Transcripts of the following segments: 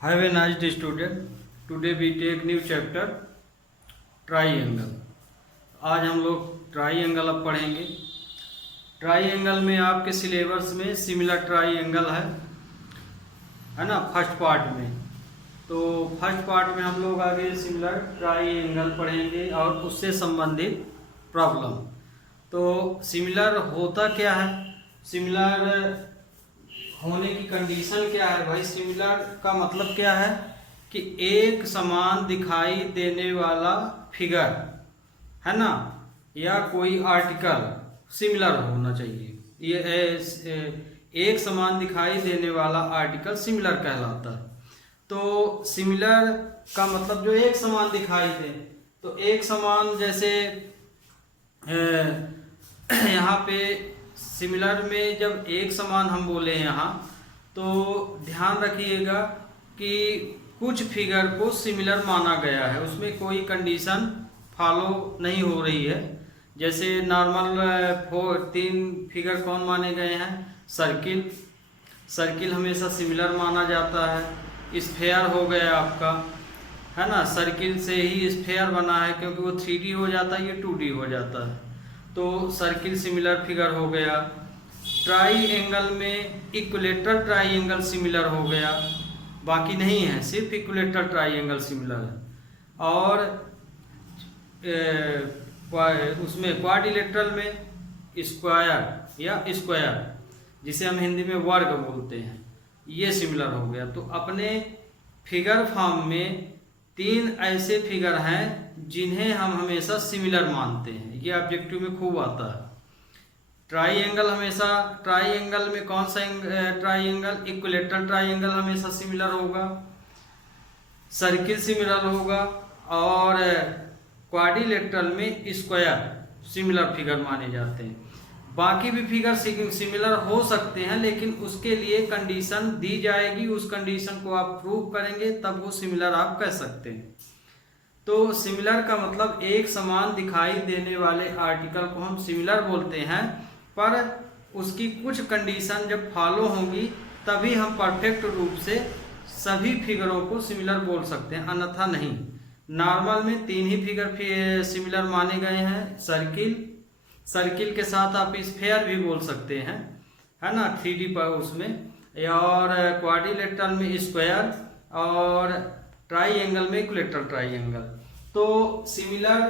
Have a nice day, student. Today we take new chapter triangle. आज हम लोग triangle अब पढ़ेंगे। ट्राइंगल में आपके सिलेबस में सिमिलर ट्राइंगल है ना, फर्स्ट पार्ट में। तो फर्स्ट पार्ट में हम लोग आगे सिमिलर ट्राइंगल पढ़ेंगे और उससे संबंधित प्रॉब्लम। तो सिमिलर होता क्या है, सिमिलर होने की कंडीशन क्या है भाई। सिमिलर का मतलब क्या है कि एक समान दिखाई देने वाला फिगर है ना, या कोई आर्टिकल सिमिलर होना चाहिए। ये एक समान दिखाई देने वाला आर्टिकल सिमिलर कहलाता है। तो सिमिलर का मतलब जो एक समान दिखाई दे, तो एक समान जैसे यहाँ पे सिमिलर में जब एक समान हम बोले यहाँ, तो ध्यान रखिएगा कि कुछ फिगर को सिमिलर माना गया है, उसमें कोई कंडीशन फॉलो नहीं हो रही है। जैसे नॉर्मल 3 फिगर कौन माने गए हैं, सर्किल। सर्किल हमेशा सिमिलर माना जाता है। स्फेयर हो गया आपका, है ना, सर्किल से ही स्फेयर बना है क्योंकि वो 3D हो जाता है, ये 2D हो जाता है। तो सर्किल सिमिलर फिगर हो गया। ट्राइंगल में इक्विलेटरल ट्राइंगल सिमिलर हो गया, बाकी नहीं है, सिर्फ इक्विलेटरल ट्राइंगल सिमिलर है। और उसमें क्वाड्रिलेटरल में स्क्वायर या स्क्वायर, जिसे हम हिंदी में वर्ग बोलते हैं, ये सिमिलर हो गया। तो अपने फिगर फॉर्म में 3 ऐसे फिगर हैं जिन्हें हम हमेशा सिमिलर मानते हैं। ये ऑब्जेक्टिव में खूब आता है। ट्राइंगल हमेशा, ट्राइंगल में कौन सा ट्राइंगल, इक्विलेटरल ट्राइंगल हमेशा सिमिलर होगा, सर्किल सिमिलर होगा, और क्वाड्रिलेटरल में स्क्वायर सिमिलर फिगर माने जाते हैं। बाकी भी फिगर सिमिलर हो सकते हैं, लेकिन उसके लिए कंडीशन दी जाएगी, उस कंडीशन को आप प्रूव करेंगे तब वो सिमिलर आप कह सकते हैं। तो सिमिलर का मतलब एक समान दिखाई देने वाले आर्टिकल को हम सिमिलर बोलते हैं, पर उसकी कुछ कंडीशन जब फॉलो होंगी तभी हम परफेक्ट रूप से सभी फिगरों को सिमिलर बोल सकते हैं, अन्यथा नहीं। नॉर्मल में 3 ही फिगर सिमिलर माने गए हैं, सर्किल, सर्किल के साथ आप स्फेयर भी बोल सकते हैं, है ना, 3D पर उसमें, और क्वाड्रिलेटरल में स्क्वायर, और ट्राइंगल में इक्विलेटरल ट्राइंगल। तो सिमिलर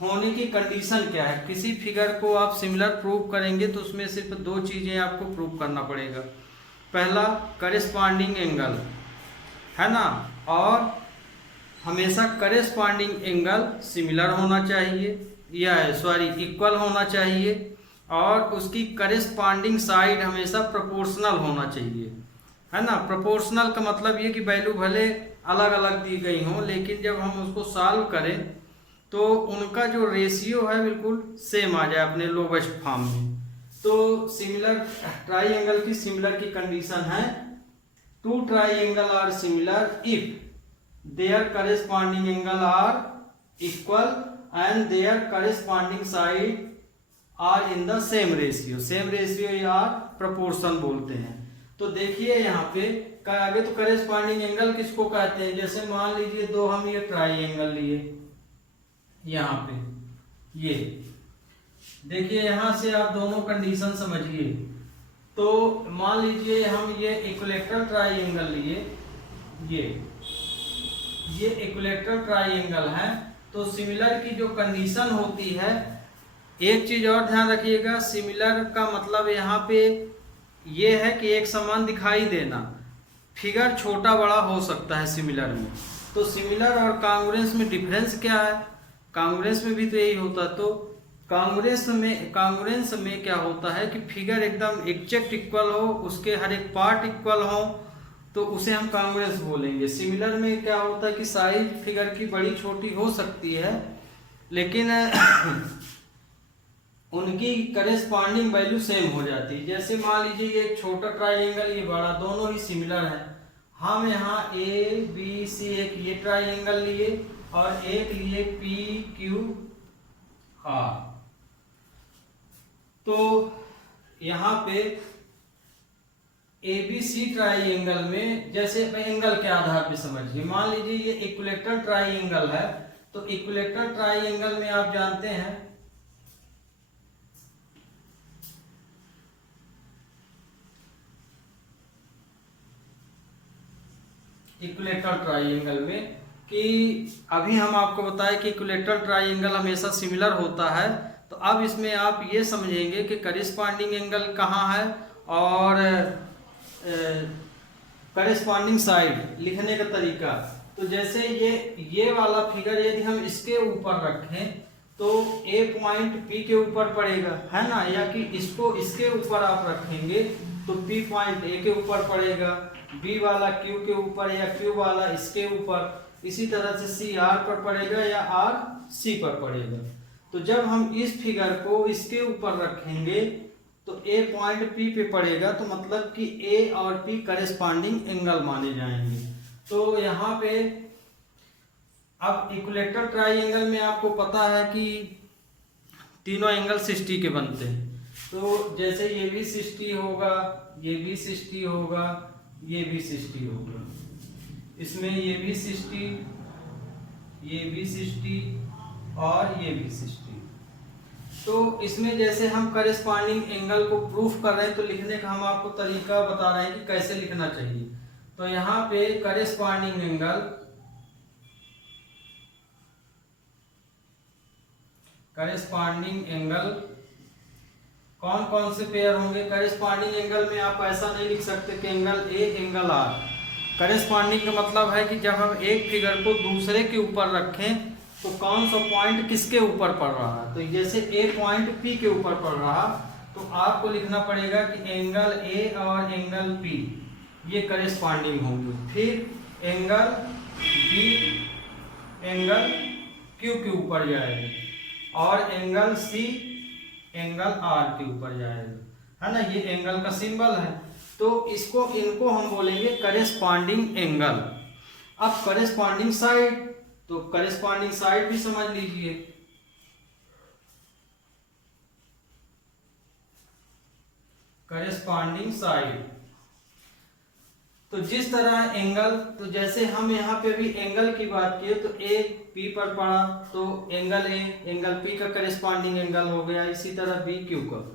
होने की कंडीशन क्या है, किसी फिगर को आप सिमिलर प्रूव करेंगे तो उसमें सिर्फ 2 चीज़ें आपको प्रूव करना पड़ेगा। पहला करेस्पॉन्डिंग एंगल, है ना, और हमेशा करेस्पॉन्डिंग एंगल सिमिलर होना चाहिए, या इक्वल होना चाहिए, और उसकी करेस्पॉन्डिंग साइड हमेशा प्रोपोर्शनल होना चाहिए, है ना। प्रोपोर्शनल का मतलब ये कि वैल्यू भले अलग अलग दी गई हों, लेकिन जब हम उसको सॉल्व करें तो उनका जो रेशियो है बिल्कुल सेम आ जाए अपने लोवेस्ट फॉर्म में। तो सिमिलर ट्राइंगल की सिमिलर की कंडीशन है, 2 triangle are similar if their corresponding angle are equal and their corresponding side are in the same ratio. Same ratio या प्रोपोर्शन बोलते हैं। तो देखिए यहाँ पे आगे तो करेस्पॉन्डिंग एंगल किसको कहते हैं, जैसे मान लीजिए 2 हम ये ट्राइंगल लिए, यहाँ पे ये देखिए, यहाँ से आप दोनों कंडीशन समझिए। तो मान लीजिए हम ये इक्विलेटरल ट्राइंगल लिए, ये इक्विलेटरल ट्राइंगल है। तो सिमिलर की जो कंडीशन होती है, एक चीज और ध्यान रखिएगा, सिमिलर का मतलब यहाँ पे ये है कि एक समान दिखाई देना। फिगर छोटा बड़ा हो सकता है सिमिलर में। तो सिमिलर और कांग्रुएंस में डिफरेंस क्या है, कांग्रुएंस में भी तो यही होता है। तो कांग्रुएंस में क्या होता है कि फिगर एकदम एग्जैक्ट इक्वल हो, उसके हर एक पार्ट इक्वल हो, तो उसे हम कांग्रुएंस बोलेंगे। सिमिलर में क्या होता है कि साइज फिगर की बड़ी छोटी हो सकती है, लेकिन उनकी करेस्पॉन्डिंग वैल्यू सेम हो जाती है। जैसे मान लीजिए ये छोटा ट्राइंगल, ये बड़ा, दोनों ही सिमिलर है। हम यहाँ ABC एक ये ट्राइंगल लिए और एक लिए PQR। तो यहाँ पे ABC ट्राइंगल में जैसे एंगल के आधार पे समझिए, मान लीजिए ये इक्विलेटरल ट्राइंगल है, तो इक्विलेटरल ट्राइंगल में आप जानते हैं इक्विलेटरल ट्राइंगल में कि अभी हम आपको बताएं कि इक्विलेटरल ट्राइंगल हमेशा सिमिलर होता है। तो अब इसमें आप ये समझेंगे कि करिस्पॉन्डिंग एंगल कहाँ है और करिस्पॉन्डिंग साइड लिखने का तरीका। तो जैसे ये वाला फिगर यदि हम इसके ऊपर रखें तो ए पॉइंट पी के ऊपर पड़ेगा, है ना, या कि इसको इसके ऊपर आप रखेंगे तो पी पॉइंट ए के ऊपर पड़ेगा, बी वाला क्यू के ऊपर या क्यू वाला इसके ऊपर, इसी तरह से सी आर पर पड़ेगा या आर सी पर पड़ेगा। तो जब हम इस फिगर को इसके ऊपर रखेंगे तो ए पॉइंट पी पे पड़ेगा, तो मतलब कि ए और पी करेस्पॉन्डिंग एंगल माने जाएंगे। तो यहाँ पे अब इक्विलेटरल ट्राइंगल में आपको पता है कि तीनों एंगल 60 के बनते हैं। तो जैसे ये भी 60 होगा, ये भी 60 होगा, ये भी 60 होगा, इसमें ये भी 60, ये भी 60 और ये भी 60। तो इसमें जैसे हम करेस्पॉन्डिंग एंगल को प्रूफ कर रहे हैं तो लिखने का हम आपको तरीका बता रहे हैं कि कैसे लिखना चाहिए। तो यहाँ पे करेस्पॉन्डिंग एंगल कौन कौन से पेयर होंगे। करेस्पॉन्डिंग एंगल में आप ऐसा नहीं लिख सकते कि angle A angle R. Corresponding का मतलब है कि जब हम एक फिगर को दूसरे के ऊपर रखें तो कौन सा पॉइंट किसके ऊपर पड़ रहा है। तो जैसे ए पॉइंट पी के ऊपर पड़ रहा तो आपको लिखना पड़ेगा कि एंगल ए और एंगल पी ये करेस्पॉन्डिंग होंगे। फिर एंगल बी एंगल क्यू के ऊपर जाएगा और एंगल सी एंगल आर के ऊपर जाएगा, है ना। ये एंगल का सिंबल है। तो इनको हम बोलेंगे करेस्पॉन्डिंग एंगल। अब करेस्पॉन्डिंग साइड, तो करेस्पॉन्डिंग साइड भी समझ लीजिए। करेस्पॉन्डिंग साइड तो जिस तरह एंगल, तो जैसे हम यहाँ पे भी एंगल की बात किए तो ए पी पर पड़ा तो एंगल ए एंगल पी का करेस्पॉन्डिंग एंगल हो गया, इसी तरह बी क्यू का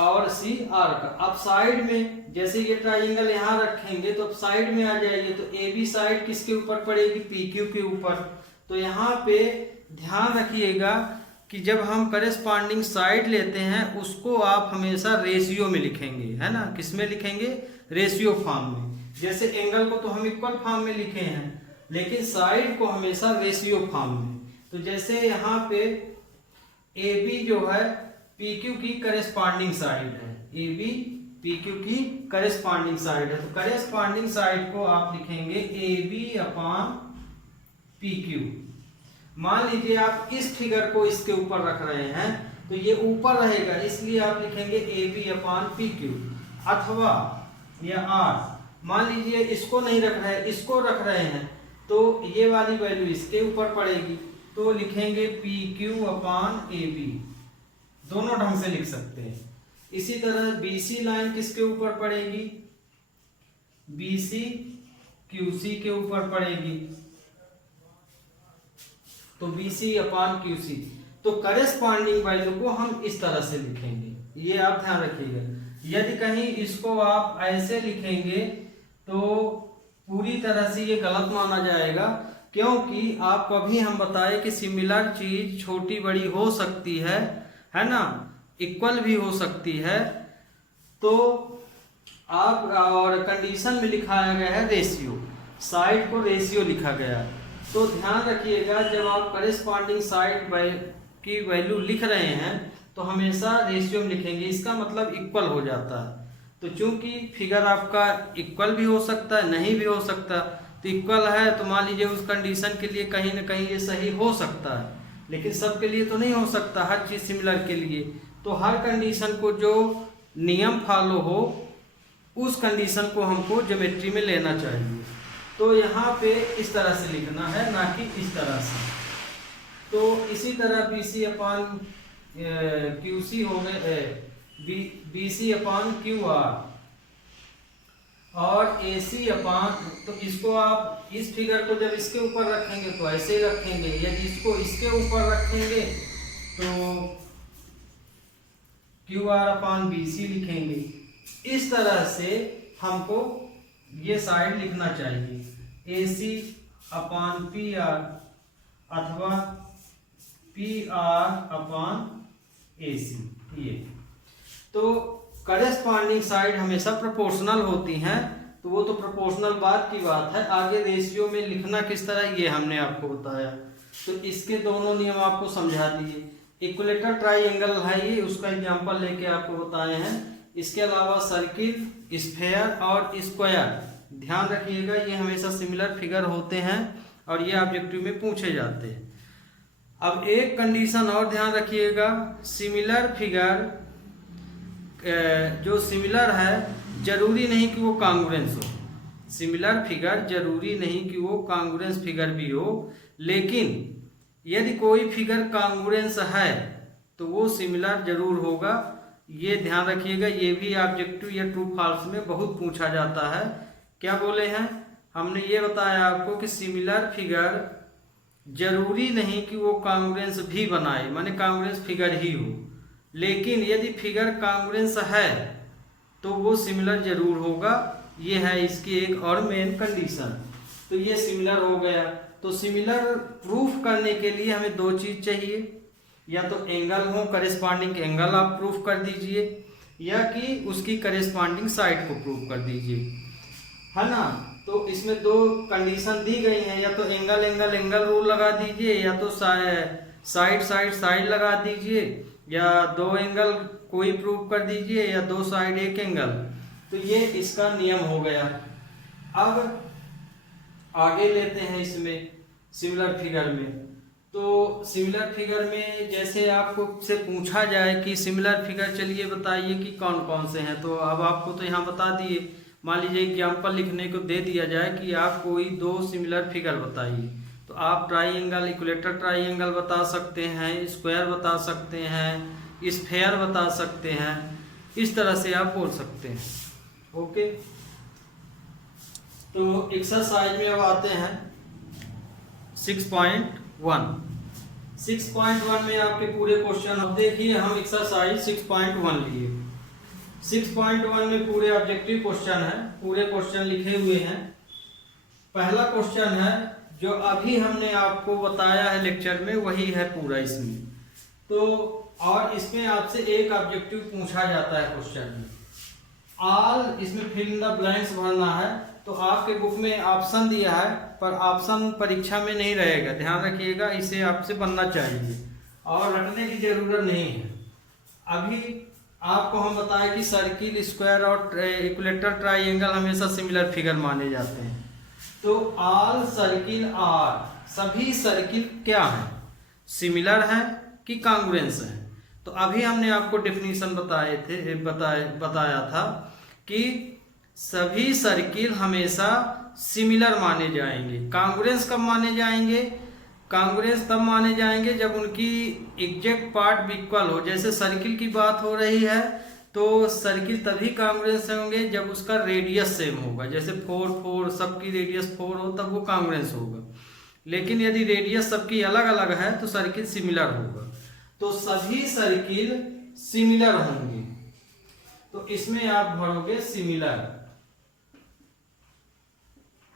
और सी आर का। अब साइड में जैसे ये ट्राइंगल यहाँ रखेंगे तो अब साइड में आ जाएगी, तो ए बी साइड किसके ऊपर पड़ेगी, पी क्यू के ऊपर। तो यहाँ पे ध्यान रखिएगा कि जब हम करेस्पॉन्डिंग साइड लेते हैं उसको आप हमेशा रेशियो में लिखेंगे, है ना। किस में लिखेंगे, रेशियो फॉर्म में। जैसे एंगल को तो हम इक्वल फॉर्म में लिखे हैं, लेकिन साइड को हमेशा रेशियो फॉर्म में। तो जैसे यहाँ पे ए बी जो है पी क्यू की करेस्पॉन्डिंग साइड है, ए बी पी क्यू की करेस्पॉन्डिंग साइड है। तो करेस्पॉन्डिंग साइड को आप लिखेंगे A B upon P Q. मान लीजिए आप इस फिगर को इसके ऊपर रख रहे हैं तो ये ऊपर रहेगा, इसलिए आप लिखेंगे A B upon P Q. अथवा या आर, मान लीजिए इसको नहीं रख रहे हैं, इसको रख रहे हैं तो ये वाली वैल्यू इसके ऊपर पड़ेगी, तो लिखेंगे P Q upon A B. दोनों ढंग से लिख सकते हैं। इसी तरह बीसी लाइन किसके ऊपर पड़ेगी, बीसी क्यूसी के ऊपर पड़ेगी, तो बीसी अपॉन क्यूसी। तो करेस्पॉन्डिंग वैल्यू को हम इस तरह से लिखेंगे, ये आप ध्यान रखिएगा। यदि कहीं इसको आप ऐसे लिखेंगे तो पूरी तरह से ये गलत माना जाएगा, क्योंकि आपको अभी हम बताए कि सिमिलर चीज छोटी बड़ी हो सकती है ना, इक्वल भी हो सकती है। तो आप और कंडीशन में लिखाया गया है रेशियो, साइड को रेशियो लिखा गया है। तो ध्यान रखिएगा जब आप करेस्पॉन्डिंग साइड की वैल्यू लिख रहे हैं तो हमेशा रेशियो में लिखेंगे, इसका मतलब इक्वल हो जाता है। तो चूंकि फिगर आपका इक्वल भी हो सकता है, नहीं भी हो सकता, तो इक्वल है तो मान लीजिए उस कंडीशन के लिए कहीं ना कहीं ये सही हो सकता है, लेकिन सबके लिए तो नहीं हो सकता, हर चीज सिमिलर के लिए। तो हर कंडीशन को जो नियम फॉलो हो उस कंडीशन को हमको ज्योमेट्री में लेना चाहिए। तो यहाँ पे इस तरह से लिखना है, ना कि इस तरह से। तो इसी तरह B C upon Q C हो गए, B C upon Q R, और AC अपान, तो इसको आप इस फिगर को जब इसके ऊपर रखेंगे तो ऐसे रखेंगे, यदि इसको इसके ऊपर रखेंगे तो QR अपान BC लिखेंगे। इस तरह से हमको ये साइड लिखना चाहिए, AC अपान PR अथवा PR अपान AC। ये तो करेस्पॉन्डिंग साइड हमेशा प्रोपोर्शनल होती हैं, तो वो तो प्रोपोर्शनल बात की बात है। आगे रेशियो में लिखना किस तरह ये हमने आपको बताया, तो इसके दोनों नियम आपको समझा दिए। इक्विलेटरल ट्राइंगल है ये, उसका एग्जांपल लेके आपको बताए हैं। इसके अलावा सर्किल, स्फेयर और स्क्वायर, ध्यान रखिएगा ये हमेशा सिमिलर फिगर होते हैं और ये ऑब्जेक्टिव में पूछे जाते हैं। अब एक कंडीशन और ध्यान रखिएगा, सिमिलर फिगर जो सिमिलर है जरूरी नहीं कि वो कांग्रुएंस हो। सिमिलर फिगर जरूरी नहीं कि वो कांग्रुएंस फिगर भी हो, लेकिन यदि कोई फिगर कांग्रुएंस है तो वो सिमिलर जरूर होगा। ये ध्यान रखिएगा, ये भी ऑब्जेक्टिव या ट्रू फॉल्स में बहुत पूछा जाता है। क्या बोले हैं हमने, ये बताया आपको कि सिमिलर फिगर जरूरी नहीं कि वो कांग्रुएंस भी बनाए, माने कांग्रुएंस फिगर ही हो, लेकिन यदि फिगर कांग्रुएंस है तो वो सिमिलर जरूर होगा। ये है इसकी एक और मेन कंडीशन। तो ये सिमिलर हो गया। तो सिमिलर प्रूफ करने के लिए हमें दो चीज चाहिए, या तो एंगल हो, करेस्पॉन्डिंग एंगल आप प्रूफ कर दीजिए, या कि उसकी करेस्पॉन्डिंग साइड को प्रूफ कर दीजिए, है ना। तो इसमें दो कंडीशन दी गई हैं, या तो एंगल एंगल एंगल रूल लगा दीजिए, या तो साइड साइड साइड लगा दीजिए, या दो एंगल कोई प्रूव कर दीजिए, या दो साइड एक एंगल। तो ये इसका नियम हो गया। अब आगे लेते हैं इसमें सिमिलर फिगर में। तो सिमिलर फिगर में जैसे आपको से पूछा जाए कि सिमिलर फिगर चलिए बताइए कि कौन कौन से हैं, तो अब आपको तो यहाँ बता दिए। मान लीजिए एग्जाम्पल लिखने को दे दिया जाए कि आप कोई दो सिमिलर फिगर बताइए, तो आप ट्राइंगल, इक्विलेटरल ट्राइंगल बता सकते हैं, स्क्वायर बता सकते हैं, स्फेयर बता सकते हैं, इस तरह से आप बोल सकते हैं। ओके, तो एक्सरसाइज में अब आते हैं 6.1। 6.1 में आपके पूरे क्वेश्चन, अब देखिए हम एक्सरसाइज 6.1 लिए। 6.1 में पूरे ऑब्जेक्टिव क्वेश्चन है, पूरे क्वेश्चन लिखे हुए हैं। पहला क्वेश्चन है जो अभी हमने आपको बताया है लेक्चर में, वही है पूरा इसमें। तो और इसमें आपसे एक ऑब्जेक्टिव पूछा जाता है क्वेश्चन में, ऑल, इसमें फिल इन द ब्लैंक्स भरना है। तो आपके बुक में ऑप्शन दिया है, पर ऑप्शन परीक्षा में नहीं रहेगा, ध्यान रखिएगा, इसे आपसे बनना चाहिए और रखने की जरूरत नहीं है। अभी आपको हम बताएं कि सर्किल, स्क्वायर और इक्विलेटरल ट्राइंगल हमेशा सिमिलर फिगर माने जाते हैं। तो ऑल सर्किल आर, सभी सर्किल क्या हैं, सिमिलर हैं कि कांग्रुएंस हैं। तो अभी हमने आपको डेफिनेशन बताया था कि सभी सर्किल हमेशा सिमिलर माने जाएंगे। कांग्रुएंस कब माने जाएंगे, कांग्रुएंस तब माने जाएंगे जब उनकी एग्जैक्ट पार्ट इक्वल हो। जैसे सर्किल की बात हो रही है तो सर्किल तभी कांग्रुएंस होंगे जब उसका रेडियस सेम होगा। जैसे 4 4 सबकी रेडियस 4 हो तब वो कांग्रुएंस होगा, लेकिन यदि रेडियस सबकी अलग अलग है तो सर्किल सिमिलर होगा। तो सभी सर्किल सिमिलर होंगे, तो इसमें आप भरोगे सिमिलर,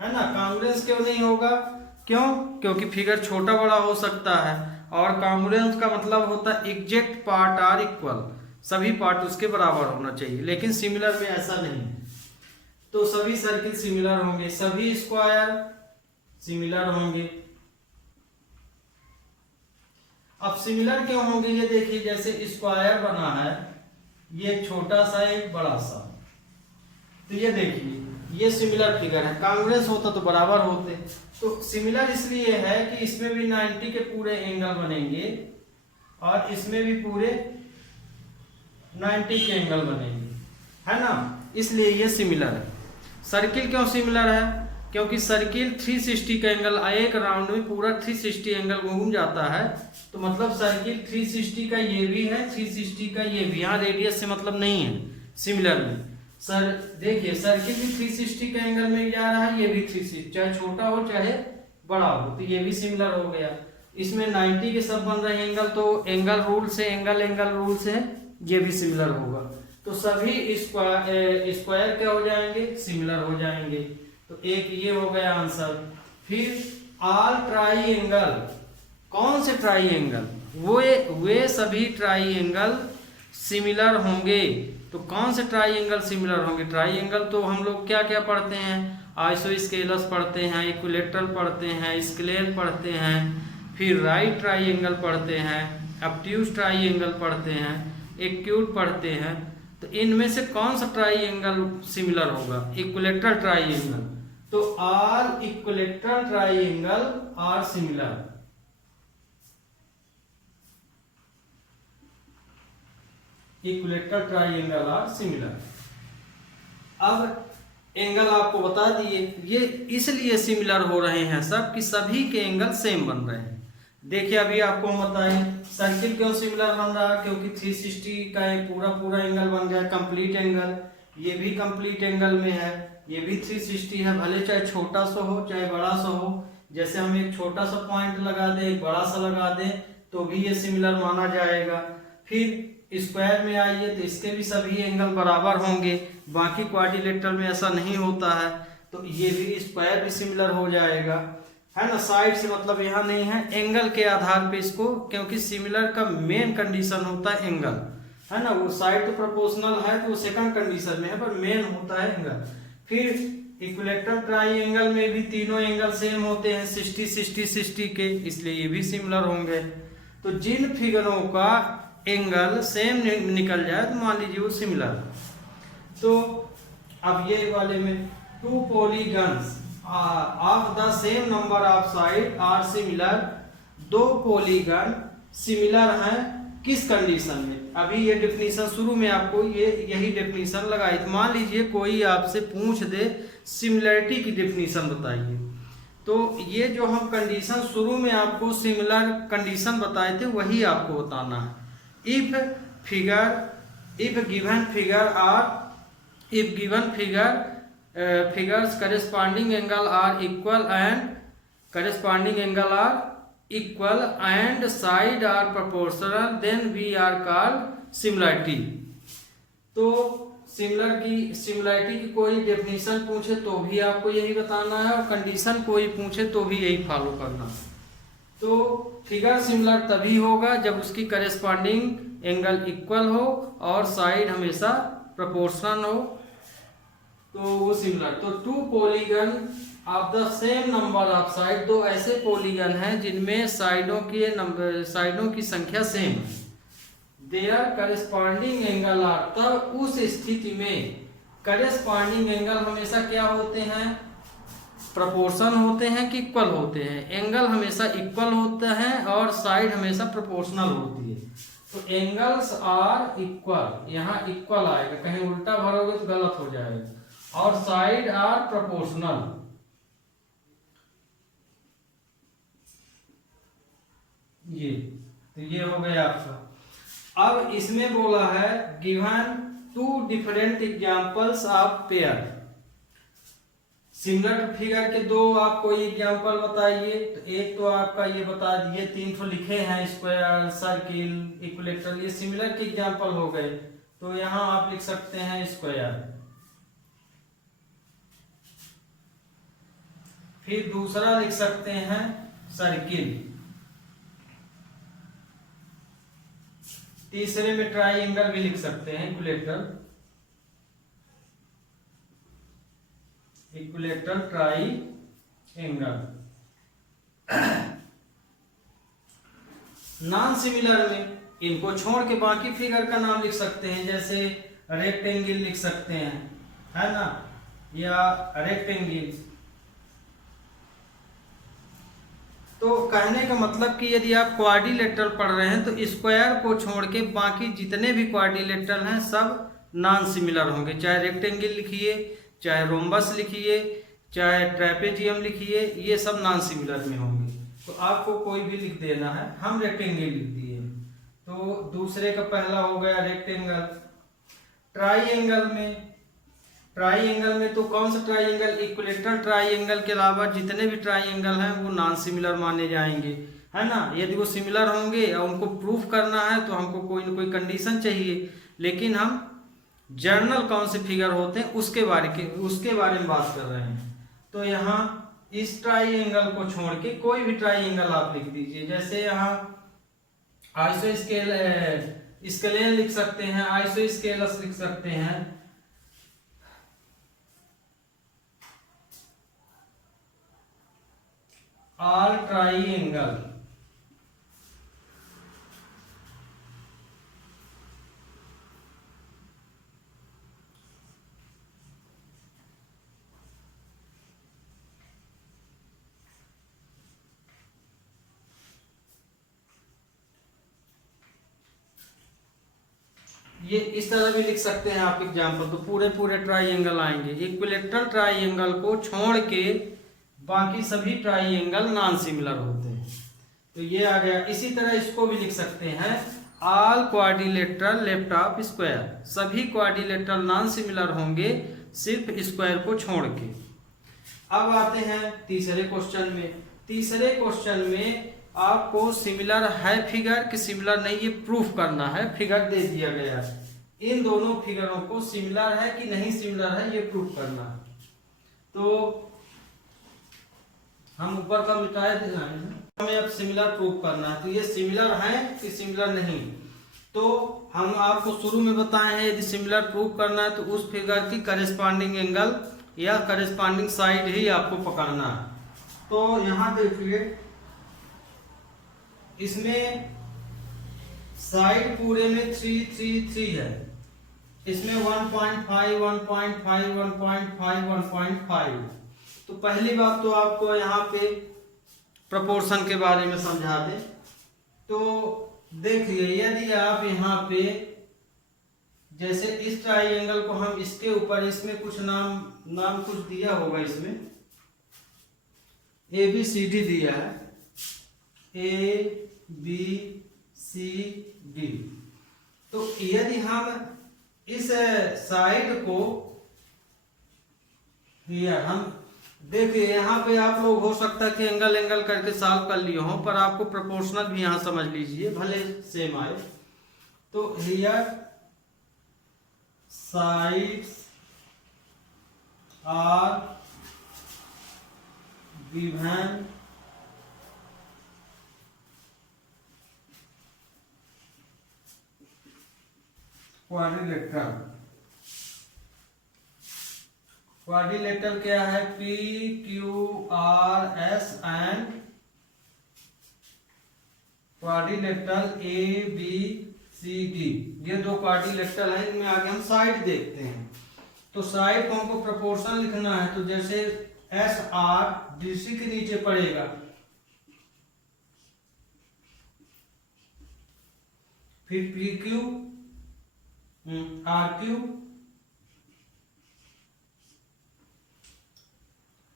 है ना। कांग्रुएंस क्यों नहीं होगा, क्यों, क्योंकि फिगर छोटा बड़ा हो सकता है, और कांग्रुएंस का मतलब होता है एग्जैक्ट पार्ट आर इक्वल, सभी पार्ट उसके बराबर होना चाहिए, लेकिन सिमिलर में ऐसा नहीं है। तो सभी सर्किल सिमिलर होंगे, सभी स्क्वायर सिमिलर होंगे। अब सिमिलर क्यों होंगे ये देखिए, जैसे स्क्वायर बना है, ये छोटा सा एक बड़ा सा, तो ये देखिए ये सिमिलर फिगर है। कांग्रुएंस होता तो बराबर होते। तो सिमिलर इसलिए है कि इसमें भी 90 के पूरे एंगल बनेंगे और इसमें भी पूरे 90 के एंगल बनेंगे, है ना, इसलिए ये सिमिलर है। सर्किल क्यों सिमिलर है, क्योंकि सर्किल 360 का एंगल, एक राउंड में पूरा 360 एंगल घूम जाता है, तो मतलब सर्किल 360 का ये भी है, 360 का ये भी, यहाँ रेडियस से मतलब नहीं है सिमिलर में। सर देखिए सर्किल भी 360 के एंगल में जा रहा है, ये भी 360, चाहे छोटा हो चाहे बड़ा हो, तो ये भी सिमिलर हो गया। इसमें 90 के सब बन रहे हैं एंगल, तो एंगल रूल से ये भी सिमिलर होगा। तो सभी स्क्वायर क्या हो जाएंगे, सिमिलर हो जाएंगे। तो एक ये हो गया आंसर। फिर ऑल ट्राइएंगल, कौन से ट्राइएंगल, वे सभी ट्राइएंगल सिमिलर होंगे। तो कौन से ट्राइएंगल सिमिलर होंगे, ट्राइएंगल तो हम लोग क्या क्या पढ़ते हैं, आइसोस्केलस पढ़ते हैं, इक्विलेटरल पढ़ते हैं, स्क्लेर पढ़ते हैं, फिर राइट ट्राइएंगल पढ़ते हैं, ऑब्ट्यूज ट्राइएंगल पढ़ते हैं, एक्यूट पढ़ते हैं। तो इनमें से कौन सा ट्राइएंगल सिमिलर होगा, इक्विलेटरल ट्राइएंगल। तो all equilateral triangle are similar. Equilateral triangle are similar. अब एंगल आपको बता दिए, ये इसलिए सिमिलर हो रहे हैं सब कि सभी के एंगल सेम बन रहे हैं। देखिए अभी आपको हम बताएं सर्किल क्यों सिमिलर बन रहा है, क्योंकि 360 का एक पूरा एंगल बन गया कंप्लीट एंगल। ये भी कंप्लीट एंगल में है, ये भी 360 है, भले चाहे छोटा सा हो चाहे बड़ा सा हो। जैसे हम एक छोटा सा पॉइंट लगा दें, एक बड़ा सा लगा दें, तो भी ये सिमिलर माना जाएगा। फिर स्क्वायर में आइए तो इसके भी सभी एंगल बराबर होंगे, बाकी क्वाड्रिलेटरल में ऐसा नहीं होता है, तो ये भी स्क्वायर भी सिमिलर हो जाएगा, है ना। साइड से मतलब यहाँ नहीं है, एंगल के आधार पे इसको, क्योंकि सिमिलर का मेन कंडीशन होता है एंगल, है ना। वो साइड तो प्रोपोर्शनल है तो वो सेकंड कंडीशन में है, पर मेन होता है एंगल। फिर इक्विलेटरल ट्राइएंगल में भी तीनों एंगल सेम होते हैं 60 60 60 के, इसलिए ये भी सिमिलर होंगे। तो जिन फिगरों का एंगल सेम निकल जाए तो मान लीजिए वो सिमिलर। तो अब ये वाले में two polygons of the same number of side are similar, दो पॉलीगन सिमिलर हैं किस कंडीशन में। अभी ये डेफिनेशन शुरू में आपको यही डेफिनेशन लगाई थी। मान लीजिए कोई आपसे पूछ दे सिमिलरिटी की डेफिनेशन बताइए, तो ये जो हम कंडीशन शुरू में आपको सिमिलर कंडीशन बताए थे वही आपको बताना है। if given figures corresponding angle are equal and side are proportional, then we are called similarity। तो सिमिलरिटी की कोई डेफिनेशन पूछे तो भी आपको यही बताना है, और कंडीशन कोई पूछे तो भी यही फॉलो करना है। तो फिगर सिमिलर तभी होगा जब उसकी करेस्पॉन्डिंग एंगल इक्वल हो और साइड हमेशा प्रोपोर्शनल हो, तो वो सिमिलर। तो two polygon of the same number of side, दो ऐसे पॉलीगन हैं जिनमें साइडों की संख्या सेम है, देयर करेस्पॉन्डिंग एंगल आर, तब उस स्थिति में करेस्पॉन्डिंग एंगल हमेशा क्या होते हैं, प्रोपोर्शन होते हैं कि इक्वल होते हैं। एंगल हमेशा इक्वल होता है और साइड हमेशा प्रोपोर्शनल होती है। तो एंगल्स आर इक्वल, यहाँ इक्वल आएगा, कहीं उल्टा भरोगे तो गलत हो जाएगा, और साइड आर प्रोपोर्शनल। ये हो गया आपका। अब इसमें बोला है given two different examples of pair, similar figure के दो आप कोई एग्जांपल बताइए। तो एक तो आपका ये बता दिए, 3 तो लिखे हैं, स्क्वायर, सर्किल, इक्विलेटरल, ये सिमिलर के एग्जांपल हो गए। तो यहां आप लिख सकते हैं स्क्वायर। फिर दूसरा लिख सकते हैं सर्किल, तीसरे में ट्राइएंगल भी लिख सकते हैं, इक्विलेटरल ट्राइएंगल। नॉन सिमिलर में इनको छोड़ के बाकी फिगर का नाम लिख सकते हैं, जैसे रेक्टेंगल लिख सकते हैं, है ना, या रेक्टेंगल। तो कहने का मतलब कि यदि आप क्वाड्रिलेटरल पढ़ रहे हैं तो स्क्वायर को छोड़ के बाकी जितने भी क्वाड्रिलेटरल हैं सब नॉन सिमिलर होंगे। चाहे रेक्टेंगल लिखिए, चाहे रोम्बस लिखिए, चाहे ट्रेपेजियम लिखिए, ये सब नॉन सिमिलर में होंगे। तो आपको कोई भी लिख देना है, हम रेक्टेंगल लिख दिए। तो दूसरे का पहला हो गया रेक्टेंगल। ट्राइएंगल में ट्राइंगल में तो कौन सा ट्राइंगल, इक्विलेटरल ट्राइंगल के अलावा जितने भी ट्राइंगल हैं वो नॉन सिमिलर माने जाएंगे, है ना। यदि वो सिमिलर होंगे और उनको प्रूफ करना है तो हमको कोई ना कोई कंडीशन चाहिए, लेकिन हम जर्नल कौन से फिगर होते हैं उसके बारे में बात कर रहे हैं। तो यहाँ इस ट्राइंगल को छोड़ के कोई भी ट्राइंगल आप लिख दीजिए, जैसे यहाँ आइसो स्केलेन लिख सकते हैं, आइसो स्केलस लिख सकते हैं, ऑल ट्राइंगल, ये इस तरह भी लिख सकते हैं आप एग्जाम्पल। तो पूरे ट्राइंगल आएंगे। इक्विलेटरल ट्राइंगल को छोड़ के बाकी सभी ट्राइंगल नॉन सिमिलर होते हैं। तो ये आ गया। इसी तरह इसको भी लिख सकते हैं all quadrilateral left of square, सभी क्वाड्रिलेटरल नॉन सिमिलर होंगे सिर्फ स्क्वायर को छोड़ के। अब आते हैं तीसरे क्वेश्चन में। तीसरे क्वेश्चन में आपको सिमिलर है फिगर कि सिमिलर नहीं ये प्रूफ करना है। फिगर दे दिया गया है, इन दोनों फिगरों को सिमिलर है कि नहीं सिमिलर है ये प्रूफ करना है। तो हम ऊपर का मिटाए देना है, हमें अब सिमिलर प्रूफ करना है। तो ये सिमिलर है कि सिमिलर नहीं, तो हम आपको शुरू में बताए हैं यदि सिमिलर प्रूफ करना है तो उस फिगर की करेस्पॉन्डिंग एंगल या करेस्पॉन्डिंग साइड ही आपको पकड़ना है। तो यहां देखिए इसमें साइड पूरे में 3 3 3 है, इसमें 1.5 1.5 1.5 1.5। तो पहली बात तो आपको यहाँ पे प्रपोर्शन के बारे में समझा दें। तो देखिए यदि आप यहाँ पे जैसे इस ट्राइंगल को हम इसके ऊपर, इसमें कुछ नाम कुछ दिया होगा, इसमें ABCD दिया है, ABCD। तो यदि हम इस साइड को हम देखिए, यहाँ पे आप लोग हो सकता है कि एंगल करके सॉल्व कर लिए हो, पर आपको प्रोपोर्शनल भी यहाँ समझ लीजिए भले सेम आए। तो here sides are given quadrilateral. Quadrilateral क्या है? PQRS एंड क्वाड्रिलेटरल ABCD, ये दो क्वाड्रिलेटरल है। इनमें आगे हम साइड देखते हैं। तो साइड को हमको प्रोपोर्शन लिखना है। तो जैसे SR DC के नीचे पड़ेगा, फिर PQ RQ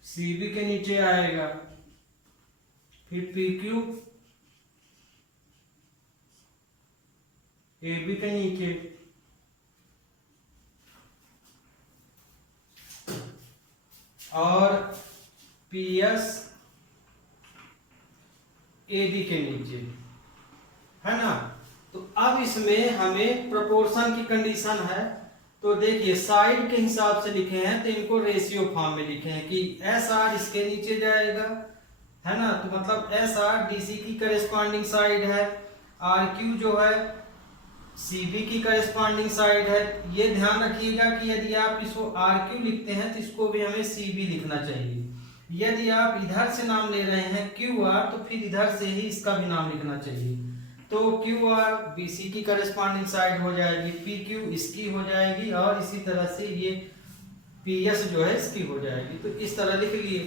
CB के नीचे आएगा, फिर PQ AB के नीचे, और PS AD के नीचे, है ना। तो अब इसमें हमें प्रोपोर्शन की कंडीशन है। तो देखिए साइड के हिसाब से लिखे हैं, तो इनको रेशियो फॉर्म में लिखे हैं कि SR इसके नीचे जाएगा, है ना। तो मतलब SR DC की करेस्पॉन्डिंग साइड है, RQ जो है CB की करेस्पॉन्डिंग साइड है। ये ध्यान रखिएगा कि यदि आप इसको RQ लिखते हैं तो इसको भी हमें CB लिखना चाहिए। यदि आप इधर से नाम ले रहे हैं QR, तो फिर इधर से ही इसका भी नाम लिखना चाहिए। तो QR BC की करेस्पॉन्डिंग साइड हो जाएगी, PQ इसकी हो जाएगी, और इसी तरह से ये PS जो है इसकी हो जाएगी। तो इस तरह लिख लिए।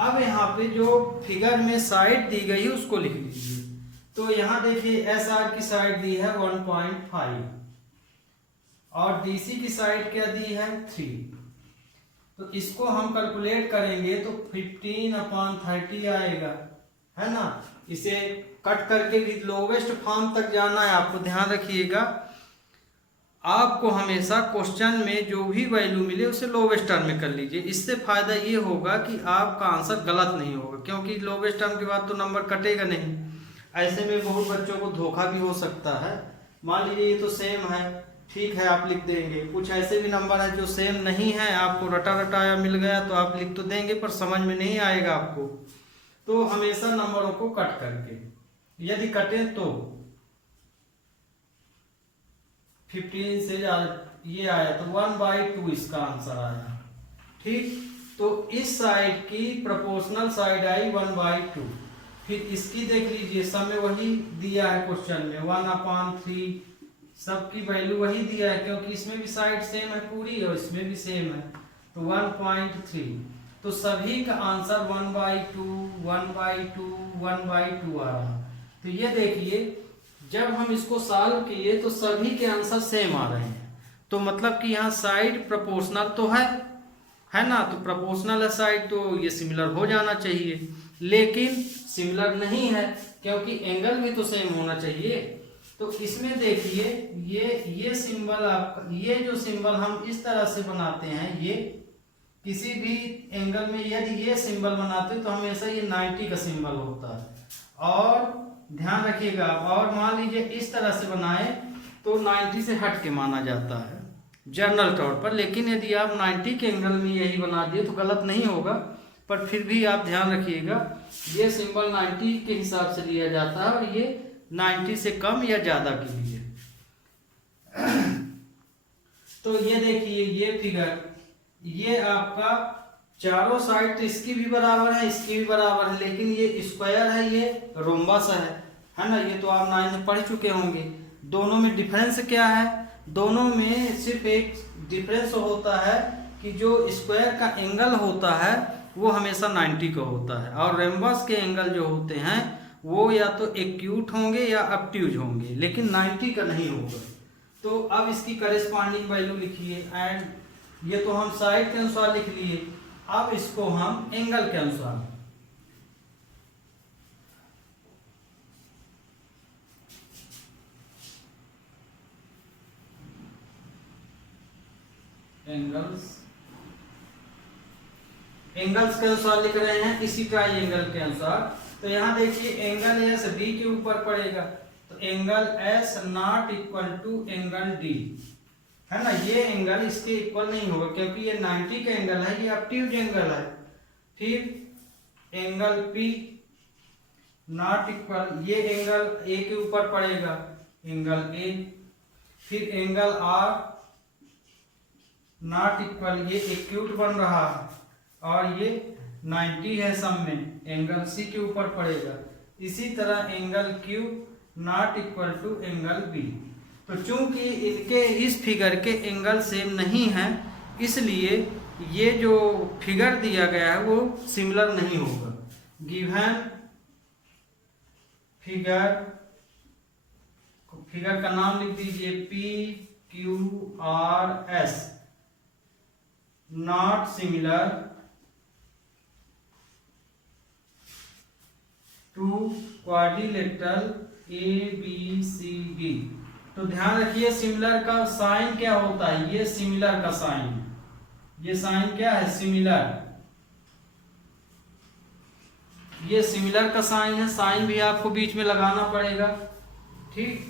अब यहाँ पे जो फिगर में साइड दी गई है उसको लिख लीजिए। तो यहाँ देखिए SR की साइड दी है 1.5 और DC की साइड क्या दी है 3। तो इसको हम कैलकुलेट करेंगे तो 15/30 आएगा, है ना। इसे कट करके भी लोवेस्ट फॉर्म तक जाना है, आपको ध्यान रखिएगा। आपको हमेशा क्वेश्चन में जो भी वैल्यू मिले उसे लोवेस्ट टर्म में कर लीजिए। इससे फायदा ये होगा कि आपका आंसर गलत नहीं होगा, क्योंकि लोवेस्ट टर्म के बाद तो नंबर कटेगा नहीं। ऐसे में बहुत बच्चों को धोखा भी हो सकता है। मान लीजिए ये तो सेम है, ठीक है आप लिख देंगे। कुछ ऐसे भी नंबर है जो सेम नहीं है, आपको रटा रटाया मिल गया तो आप लिख तो देंगे पर समझ में नहीं आएगा आपको। तो हमेशा नंबरों को कट करके, यदि कटे तो 15 से ये आया तो 1/2 इसका आंसर आया। ठीक, तो इस साइड की प्रोपोर्शनल साइड आई 1/2। फिर इसकी देख लीजिए, सब में वही दिया है क्वेश्चन में 1/3, सबकी वैल्यू वही दिया है, क्योंकि इसमें भी साइड सेम है पूरी और इसमें भी सेम है, तो 1.3। तो सभी का आंसर 1/2 1/2 1/2 आ रहा। तो ये देखिए जब हम इसको सॉल्व किए तो सभी के आंसर सेम आ रहे हैं, तो मतलब कि यहाँ साइड प्रोपोर्शनल तो है ना, तो प्रोपोर्शनल है साइड तो ये सिमिलर हो जाना चाहिए, लेकिन सिमिलर नहीं है क्योंकि एंगल भी तो सेम होना चाहिए। तो इसमें देखिए ये सिंबल आपका, ये जो सिंबल हम इस तरह से बनाते हैं, ये किसी भी एंगल में यदि ये सिंबल बनाते हैं तो हमेशा ये 90 का सिंबल होता है। और ध्यान रखिएगा, और मान लीजिए इस तरह से बनाए तो 90 से हट के माना जाता है जनरल तौर पर, लेकिन यदि आप 90 के एंगल में यही बना दिए तो गलत नहीं होगा। पर फिर भी आप ध्यान रखिएगा ये सिंबल 90 के हिसाब से लिया जाता है और ये 90 से कम या ज्यादा के लिए। तो ये देखिए ये फिगर, ये आपका चारों साइड तो इसकी भी बराबर है इसकी भी बराबर है, लेकिन ये स्क्वायर है ये रोम्बस है ना, ये तो आप 9 में पढ़ चुके होंगे। दोनों में डिफरेंस क्या है, दोनों में सिर्फ एक डिफरेंस होता है कि जो स्क्वायर का एंगल होता है वो हमेशा 90 का होता है, और रोम्बस के एंगल जो होते हैं वो या तो एक्यूट होंगे या ऑब्ट्यूज होंगे, लेकिन 90 का नहीं होगा। तो अब इसकी करेस्पॉन्डिंग वैल्यू लिखिए, एंड ये तो हम साइड के अनुसार लिख लिए, अब इसको हम एंगल के अनुसार, एंगल्स के अनुसार लिख रहे हैं, इसी ट्राइंगल के अनुसार। तो यहाँ देखिए एंगल एस डी के ऊपर पड़ेगा, तो angle S not equal to angle D, है ना। ये एंगल इसके इक्वल नहीं होगा क्योंकि ये 90 का एंगल है, ये ऑब्ट्यूज एंगल है। फिर एंगल पी नॉट इक्वल, ये एंगल ए के ऊपर पड़ेगा एंगल ए। फिर एंगल आर नॉट इक्वल, ये एक्यूट बन रहा है और ये 90 है सब में, एंगल सी के ऊपर पड़ेगा। इसी तरह angle Q not equal to angle B. तो चूंकि इनके इस फिगर के एंगल सेम नहीं है, इसलिए ये जो फिगर दिया गया है वो सिमिलर नहीं होगा। गिवन फिगर का नाम लिख दीजिए P Q R S, not similar to quadrilateral A B C D. तो ध्यान रखिए सिमिलर का साइन क्या होता है, ये सिमिलर का साइन, ये साइन क्या है सिमिलर, ये सिमिलर का साइन है, साइन भी आपको बीच में लगाना पड़ेगा, ठीक।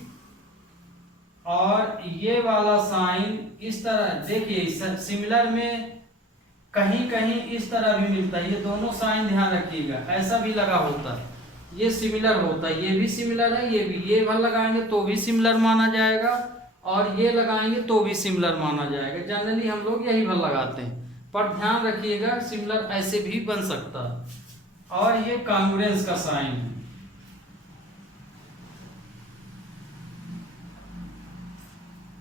और ये वाला साइन इस तरह देखिए, सिमिलर में कहीं कहीं इस तरह भी मिलता है, ये दोनों साइन ध्यान रखिएगा, ऐसा भी लगा होता है, ये सिमिलर होता है, ये भी सिमिलर है, ये भी, ये भर लगाएंगे तो भी सिमिलर माना जाएगा और ये लगाएंगे तो भी सिमिलर माना जाएगा। जनरली हम लोग यही भर लगाते हैं, पर ध्यान रखिएगा सिमिलर ऐसे भी बन सकता है। और ये कॉन्ग्रुएंस का साइन है,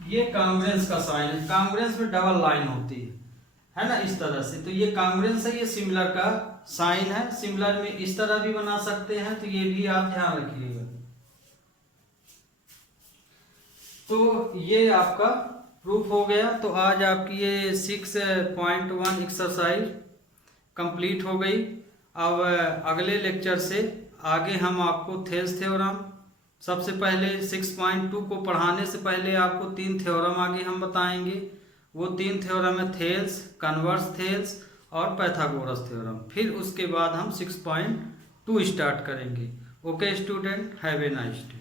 ये कॉन्ग्रुएंस का साइन है, कॉन्ग्रुएंस में डबल लाइन होती है ना, इस तरह से। तो ये कॉन्ग्रुएंस है, ये सिमिलर का साइन है। सिमिलर में इस तरह भी बना सकते हैं, तो ये भी आप ध्यान रखिएगा। तो ये आपका प्रूफ हो गया। तो आज आपकी ये 6.1 एक्सरसाइज कंप्लीट हो गई। अब अगले लेक्चर से आगे हम आपको थेल्स थ्योरम सबसे पहले 6.2 को पढ़ाने से पहले आपको 3 थ्योरम आगे हम बताएंगे। वो 3 थ्योरम है थेल्स, कन्वर्स थेल्स और पाइथागोरस थ्योरम। फिर उसके बाद हम 6.2 स्टार्ट करेंगे। Okay student, have a nice day.